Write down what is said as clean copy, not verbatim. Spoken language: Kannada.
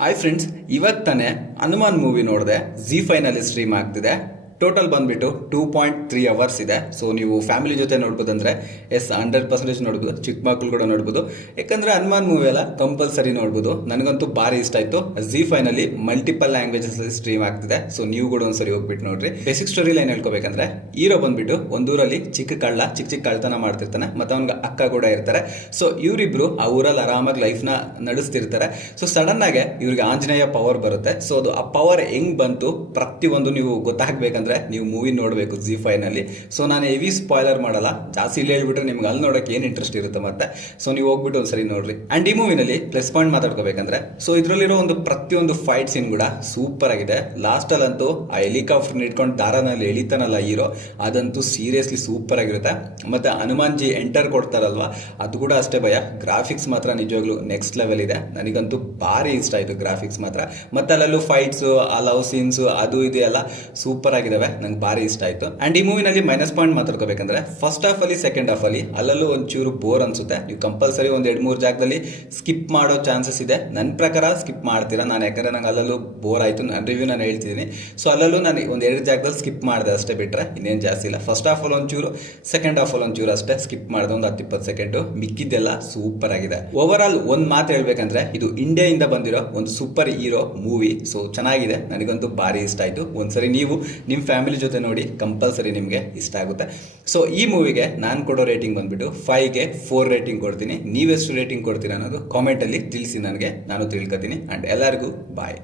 ಹಾಯ್ ಫ್ರೆಂಡ್ಸ್, ಇವತ್ತು ತಾನೇ ಹನುಮಾನ್ ಮೂವಿ ನೋಡಿದೆ. ಜಿ5ನಲ್ಲಿ ಸ್ಟ್ರೀಮ್ ಆಗ್ತಿದೆ. ಟೋಟಲ್ ಬಂದ್ಬಿಟ್ಟು 2.3 ಅವರ್ಸ್ ಇದೆ. ಸೊ ನೀವು ಫ್ಯಾಮಿಲಿ ಜೊತೆ ನೋಡ್ಬೋದಂದ್ರೆ 100% ನೋಡ್ಬೋದು. ಚಿಕ್ಕ ಮಕ್ಕಳು ಕೂಡ ನೋಡ್ಬೋದು. ಯಾಕಂದ್ರೆ ಹನುಮಾನ್ ಮೂವಿ ಎಲ್ಲ ಕಂಪಲ್ಸರಿ ನೋಡ್ಬೋದು. ನನಗಂತೂ ಭಾರಿ ಇಷ್ಟ ಆಯ್ತು. ಜಿ5ನಲ್ಲಿ ಮಲ್ಟಿಪಲ್ ಲ್ಯಾಂಗ್ವೇಜಸ್ ಸ್ಟ್ರೀಮ್ ಆಗ್ತಿದೆ. ಸೊ ನೀವು ಕೂಡ ಒಂದ್ಸರಿ ಹೋಗ್ಬಿಟ್ಟು ನೋಡ್ರಿ. ಬೇಸಿಕ್ ಸ್ಟೋರಿ ಲೈನ್ ಹೇಳ್ಕೋಬೇಕಂದ್ರೆ, ಹೀರೋ ಬಂದ್ಬಿಟ್ಟು ಒಂದೂರಲ್ಲಿ ಚಿಕ್ಕ ಕಳ್ಳತನ ಮಾಡ್ತಿರ್ತಾನೆ. ಮತ್ತೆ ಅವನಿಗೆ ಅಕ್ಕ ಕೂಡ ಇರ್ತಾರೆ. ಸೊ ಇವರಿಬ್ರು ಆ ಊರಲ್ಲಿ ಆರಾಮಾಗಿ ಲೈಫ್ನ ನಡೆಸ್ತಿರ್ತಾರೆ. ಸೊ ಸಡನ್ ಆಗಿ ಇವ್ರಿಗೆ ಆಂಜನೇಯ ಪವರ್ ಬರುತ್ತೆ. ಸೊ ಅದು ಆ ಪವರ್ ಹೆಂಗ್ ಬಂತು ಪ್ರತಿಯೊಂದು ನೀವು ಗೊತ್ತಾಗಬೇಕಂದ್ರೆ ನೀವು ಮೂವಿ ನೋಡಬೇಕು ಜಿ5ನಲ್ಲಿ. ಸೊ ನಾನು ಹೆವಿ ಸ್ಪಾಯ್ಲರ್ ಮಾಡಲ್ಲ, ಜಾಸ್ತಿ ಇಲ್ಲಿ ಹೇಳ್ಬಿಟ್ರೆ ನಿಮ್ಗೆ ಅಲ್ಲಿ ನೋಡಕ್ಕೆ ಏನು ಇಂಟ್ರೆಸ್ಟ್ ಇರುತ್ತೆ ಮತ್ತೆ. ಸೊ ನೀವು ಹೋಗ್ಬಿಟ್ಟು ಒಂದ್ಸರಿ ನೋಡ್ರಿ. ಅಂಡ್ ಈ ಮೂವಿನಲ್ಲಿ ಪ್ಲಸ್ ಪಾಯಿಂಟ್ ಮಾತಾಡ್ಕೋಬೇಕಂದ್ರೆ, ಸೊ ಇದರಲ್ಲಿರೋ ಪ್ರತಿಯೊಂದು ಫೈಟ್ ಸೀನ್ ಕೂಡ ಸೂಪರ್ ಆಗಿದೆ. ಲಾಸ್ಟ್ ಅಲ್ಲಂತೂ ಆ ಹೆಲಿಕಾಪ್ಟರ್ ಇಟ್ಕೊಂಡು ದಾರನಲ್ಲಿ ಎಳಿತಾನಲ್ಲ ಹೀರೋ, ಅದಂತೂ ಸೀರಿಯಸ್ಲಿ ಸೂಪರ್ ಆಗಿರುತ್ತೆ. ಮತ್ತೆ ಹನುಮಾನ್ ಜಿ ಎಂಟರ್ ಕೊಡ್ತಾರಲ್ವಾ, ಅದು ಕೂಡ ಅಷ್ಟೇ ಭಯ. ಗ್ರಾಫಿಕ್ಸ್ ಮಾತ್ರ ನಿಜವಾಗ್ಲೂ ನೆಕ್ಸ್ಟ್ ಲೆವೆಲ್ ಇದೆ. ನನಗಂತೂ ಭಾರಿ ಇಷ್ಟ ಆಯ್ತು ಗ್ರಾಫಿಕ್ಸ್ ಮಾತ್ರ. ಮತ್ತೆ ಅಲ್ಲಲ್ಲೂ ಫೈಟ್ಸ್, ಆ ಲವ್ ಸೀನ್ಸ್ ಅದು ಇದು ಎಲ್ಲ ಸೂಪರ್ ಆಗಿದೆ, ನಂಗೆ ಭಾರಿ ಇಷ್ಟ ಆಯ್ತು. ಅಂಡ್ ಈ ಮೂವಿನಲ್ಲಿ ಮೈನಸ್ ಪಾಯಿಂಟ್ ಮಾತಾಡ್ಕೋಬೇಕಂದ್ರೆ, ಫಸ್ಟ್ ಹಾಫ್ ಅಲ್ಲಿ ಸೆಕೆಂಡ್ ಹಾಫ್ ಅಲ್ಲಿ ಅಲ್ಲಲ್ಲೂ ಒಂಚೂರು ಬೋರ್ ಅನ್ಸುತ್ತೆ. ನೀವು ಕಂಪಲ್ಸರಿ ಒಂದ್ 2-3 ಜಾಗದಲ್ಲಿ ಸ್ಕಿಪ್ ಮಾಡೋ ಚಾನ್ಸಸ್ ಇದೆ. ನನ್ನ ಪ್ರಕಾರ ಸ್ಕಿಪ್ ಮಾಡ್ತೀರಾ. ನಾನು ಯಾಕಂದ್ರೆ ನಂಗೆ ಅಲ್ಲಲ್ಲೂ ಬೋರ್ ಆಯ್ತು. ನನ್ನ ರಿವ್ಯೂ ನಾನು ಹೇಳ್ತಿದ್ದೀನಿ. ಸೊ ಅಲ್ಲಲ್ಲೂ ನಾನು 1-2 ಜಾಗದಲ್ಲಿ ಸ್ಕಿಪ್ ಮಾಡಿದೆ ಅಷ್ಟೇ, ಬಿಟ್ರೆ ಇನ್ನೇನು ಜಾಸ್ತಿ ಇಲ್ಲ. ಫಸ್ಟ್ ಹಾಫ್ ಅಲ್ಲಿ ಒಂಚೂರು, ಸೆಕೆಂಡ್ ಹಾಫ್ ಅಲ್ಲಿ ಒಂಚೂರು ಅಷ್ಟೇ ಸ್ಕಿಪ್ ಮಾಡಿದೆ, ಒಂದು 10-20 ಸೆಕೆಂಡ್. ಮಿಕ್ಕಿದ್ದೆಲ್ಲ ಸೂಪರ್ ಆಗಿದೆ. ಓವರ್ ಆಲ್ ಒಂದ್ ಮಾತು ಹೇಳ್ಬೇಕಂದ್ರೆ, ಇದು ಇಂಡಿಯಾದಿಂದ ಬಂದಿರೋ ಒಂದು ಸೂಪರ್ ಹೀರೋ ಮೂವಿ. ಸೊ ಚೆನ್ನಾಗಿದೆ, ನನಗಂತೂ ಭಾರಿ ಇಷ್ಟ ಆಯ್ತು. ಒಂದ್ಸರಿ ನೀವು ನಿಮ್ಮ ಫ್ಯಾಮಿಲಿ ಜೊತೆ ನೋಡಿ, ಕಂಪಲ್ಸರಿ ನಿಮಗೆ ಇಷ್ಟ ಆಗುತ್ತೆ. ಸೊ ಈ ಮೂವಿಗೆ ನಾನು ಕೊಡೋ ರೇಟಿಂಗ್ ಬಂದ್ಬಿಟ್ಟು 5ಗೆ 4 ರೇಟಿಂಗ್ ಕೊಡ್ತೀನಿ. ನೀವೆಷ್ಟು ರೇಟಿಂಗ್ ಕೊಡ್ತೀರಾ ಅನ್ನೋದು ಕಾಮೆಂಟಲ್ಲಿ ತಿಳಿಸಿ ನನಗೆ, ನಾನು ತಿಳ್ಕೊತೀನಿ. ಅಂಡ್ ಎಲ್ಲರಿಗೂ ಬಾಯ್.